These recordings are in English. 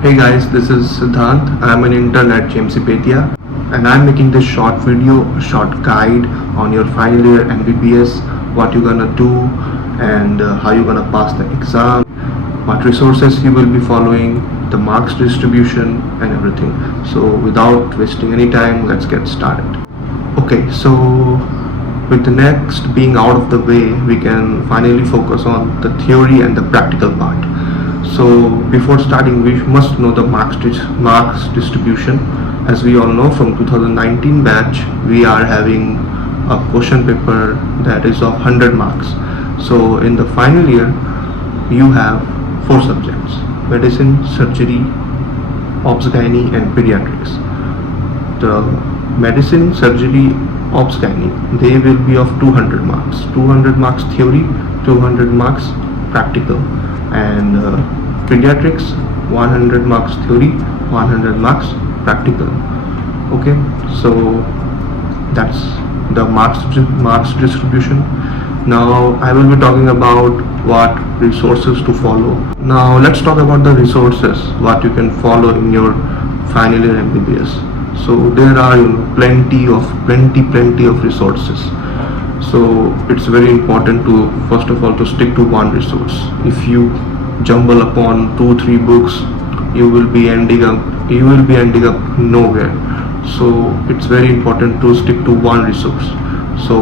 Hey guys, this is Siddhant. I'm an intern at GMC and I'm making this short video, short guide on your final year MBBS, what you're gonna do and how you're gonna pass the exam, what resources you will be following, the marks distribution and everything. So without wasting any time, let's get started. Okay, so with the next being out of the way, we can finally focus on the theory and the practical part. So before starting, we must know the marks distribution. As we all know, from 2019 batch, we are having a question paper that is of 100 marks. So in the final year, you have 4 subjects: medicine, surgery, obs gynae and pediatrics. The medicine, surgery, obs gynae, they will be of 200 marks. 200 marks theory, 200 marks practical, and pediatrics 100 marks theory, 100 marks practical. Okay, so that's the marks distribution. Now I will be talking about what resources to follow. Now let's talk about the resources what you can follow in your final year MBBS. So there are plenty of resources. So it's very important to first of all to stick to one resource. If you jumble upon 2-3 books, you will be ending up nowhere. So it's very important to stick to one resource. So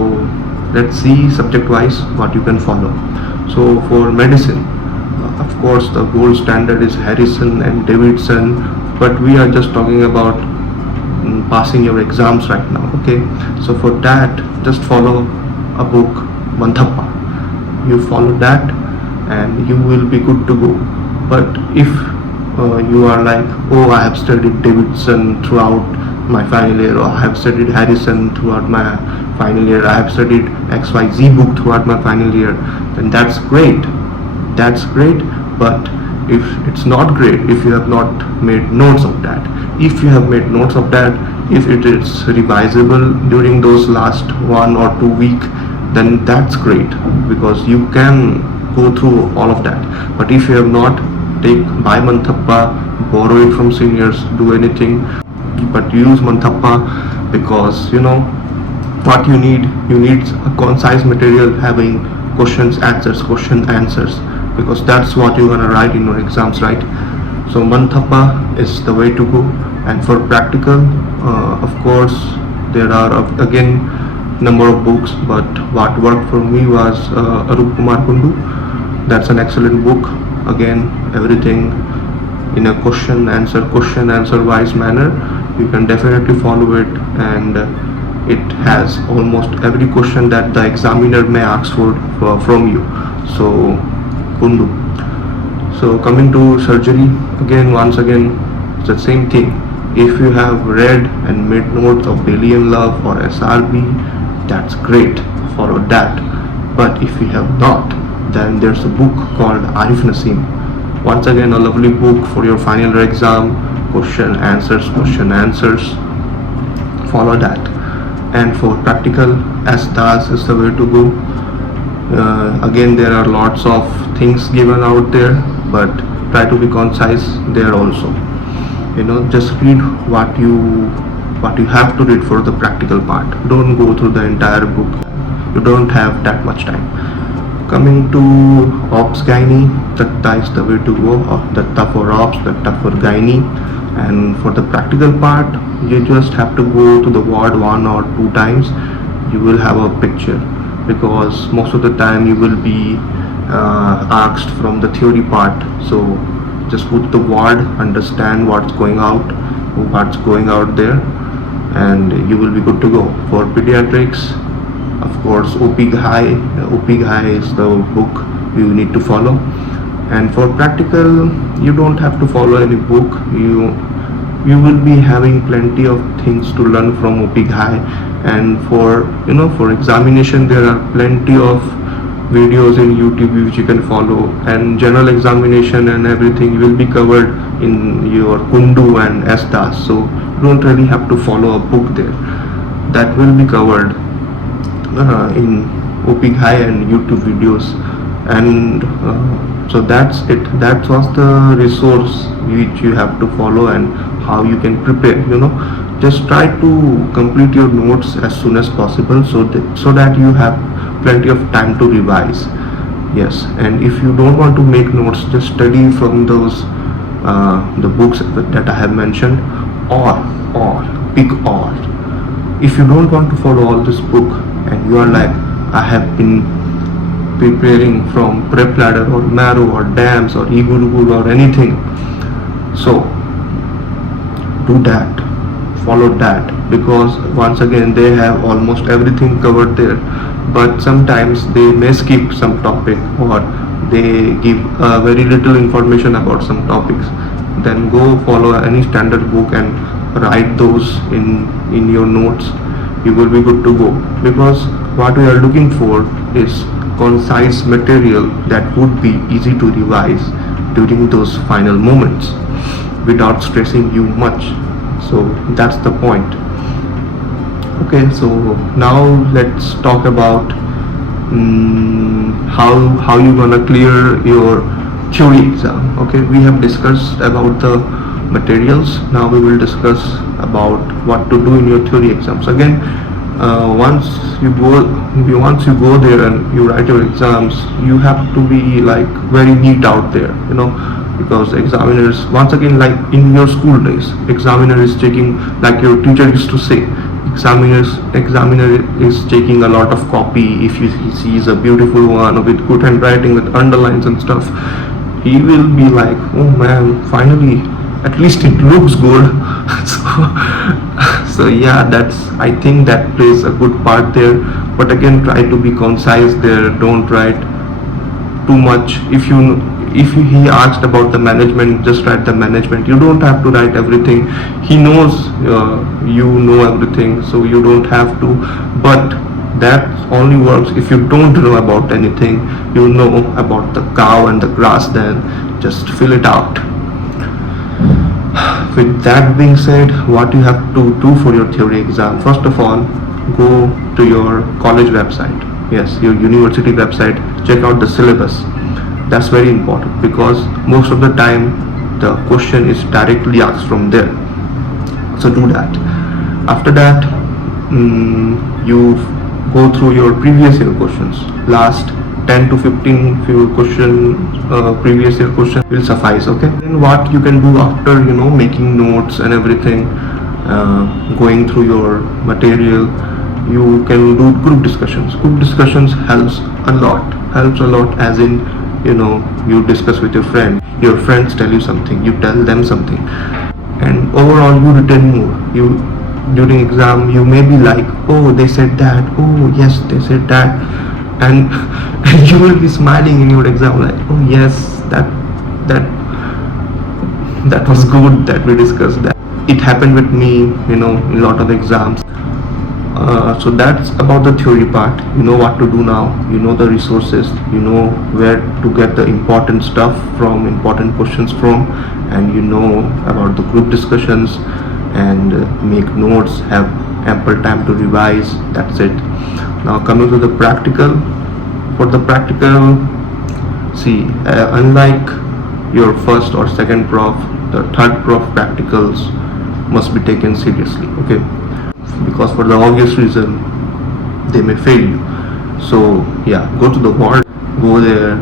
let's see subject wise what you can follow. So for medicine, of course the gold standard is Harrison and Davidson, but we are just talking about passing your exams right now. Okay, so for that, just follow a book, Manthappa. You follow that and you will be good to go. But if you are like, oh, I have studied Davidson throughout my final year, or I have studied Harrison throughout my final year, I have studied XYZ book throughout my final year, then that's great. But if it's not great, if you have not made notes of that, if you have made notes of that, if it is revisable during those last 1 or 2 weeks, then that's great, because you can go through all of that. But if you have not, buy Manthappa, borrow it from seniors, do anything, but use Manthappa, because what you need a concise material having questions answers, because that's what you're gonna write in your exams, right? So Manthappa is the way to go. And for practical, of course there are again number of books, but what worked for me was Arup Kumar Kundu. That's an excellent book. Again, everything in a question answer wise manner. You can definitely follow it, and it has almost every question that the examiner may ask for from you. So Kundu. So coming to surgery, once again it's the same thing. If you have read and made notes of Bailey and Love or SRB, that's great, follow that. But if you have not, then there's a book called Arif Naseem. Once again, a lovely book for your final year exam, question answers, follow that. And for practical, SDAS is the way to go. Again, there are lots of things given out there, but try to be concise there also. Just read what you have to read for the practical part. Don't go through the entire book. You don't have that much time. Coming to obs gynae, Datta is the way to go. Datta for obs, Datta for gynae. And for the practical part, you just have to go to the ward 1 or 2 times. You will have a picture, because most of the time you will be asked from the theory part. So just go to the ward, understand what's going out there, and you will be good to go. For pediatrics, of course, OP Ghai is the book you need to follow. And for practical, you don't have to follow any book. You will be having plenty of things to learn from OP Ghai. And for examination, there are plenty of videos in YouTube which you can follow, and general examination and everything will be covered in your Kundu and SDAS. So you don't really have to follow a book there. That will be covered in OP Ghai and YouTube videos. And So that's it. That was the resource which you have to follow and how you can prepare. Just try to complete your notes as soon as possible, so that you have plenty of time to revise. Yes, and if you don't want to make notes, just study from those the books that I have mentioned, or pick or. If you don't want to follow all this book and you are like, I have been preparing from prep ladder or marrow or dams or e-gurukul or anything, so do that, follow that, because once again they have almost everything covered there, but sometimes they may skip some topic or they give very little information about some topics. Then go follow any standard book and write those in your notes. You will be good to go, because what we are looking for is concise material that would be easy to revise during those final moments without stressing you much. So that's the point. Okay, so now let's talk about how you gonna clear your theory exam. Okay, we have discussed about the materials. Now we will discuss about what to do in your theory exams. Again, once you go there and you write your exams, you have to be like very neat out there, because examiners, once again, like in your school days, examiner is checking, like your teacher used to say, examiner is taking a lot of copy. If he sees a beautiful one with good handwriting with underlines and stuff, he will be like, oh man, finally, at least it looks good. so yeah, I think that plays a good part there. But again, try to be concise there. Don't write too much. If he asked about the management, just write the management. You don't have to write everything. He knows you know everything, so you don't have to. But that only works if you don't know about anything. You know about the cow and the grass, then just fill it out. With that being said, what you have to do for your theory exam, first of all, go to your college website. Yes, your university website. Check out the syllabus. That's very important, because most of the time the question is directly asked from there. So do that. After that, you go through your previous year questions. Last 10 to 15 few previous year question will suffice. Okay, then what you can do after making notes and everything, going through your material, you can do group discussions. Group discussions helps a lot, as in you discuss with your friends tell you something, you tell them something, and overall you retain more. During exam you may be like, oh, they said that, oh yes, they said that, and you will be smiling in your exam like, oh yes, that was good that we discussed that. It happened with me in a lot of exams. So that's about the theory part. You know what to do now, you know the resources, you know where to get the important stuff from, important questions from, and you know about the group discussions, and make notes, have ample time to revise. That's it. Now coming to the practical. For the practical, see, unlike your first or second prof, the third prof practicals must be taken seriously. Okay, because for the obvious reason they may fail you. So yeah, go to the ward, go there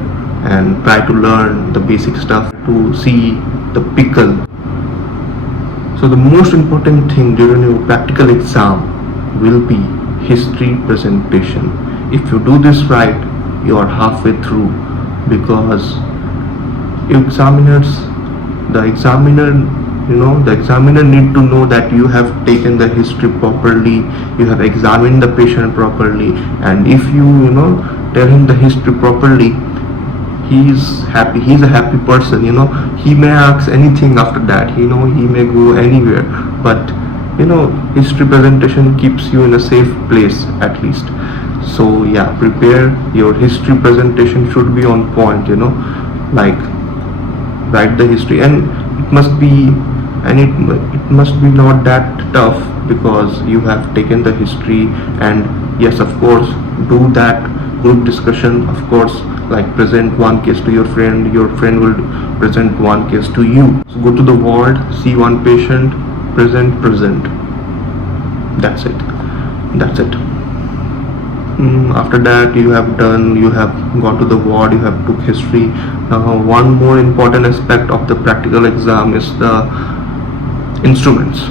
and try to learn the basic stuff, to see the pickle. So the most important thing during your practical exam will be history presentation. If you do this right, you are halfway through, because the examiner need to know that you have taken the history properly, you have examined the patient properly, and if you tell him the history properly, he's happy. He's a happy person. He may ask anything after that. He may go anywhere, but history presentation keeps you in a safe place at least. So yeah, prepare your history presentation, should be on point. Like write the history, and it must be not that tough, because you have taken the history. And yes, of course, do that group discussion. Of course, like present one case to your friend will present one case to you. So go to the ward, see one patient, present. That's it. After that you have gone to the ward, you have took history. Now one more important aspect of the practical exam is the instruments.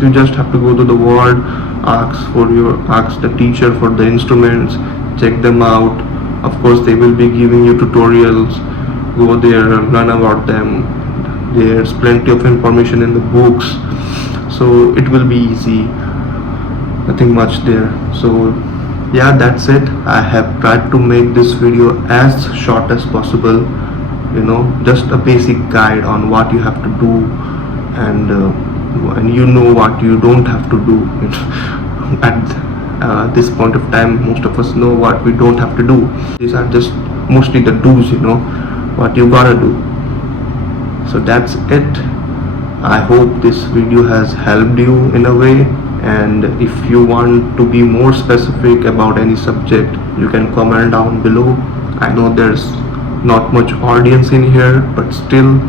You just have to go to the ward, ask the teacher for the instruments, check them out. Of course they will be giving you tutorials. Go there, learn about them. There's plenty of information in the books, so it will be easy, nothing much there. So yeah, that's it. I have tried to make this video as short as possible, just a basic guide on what you have to do, and what you don't have to do. At this point of time, most of us know what we don't have to do. These are just mostly the do's, what you gotta do. So that's it. I hope this video has helped you in a way, and if you want to be more specific about any subject, you can comment down below. I know there's not much audience in here, but still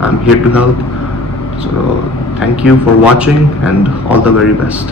I'm here to help. So thank you for watching, and all the very best.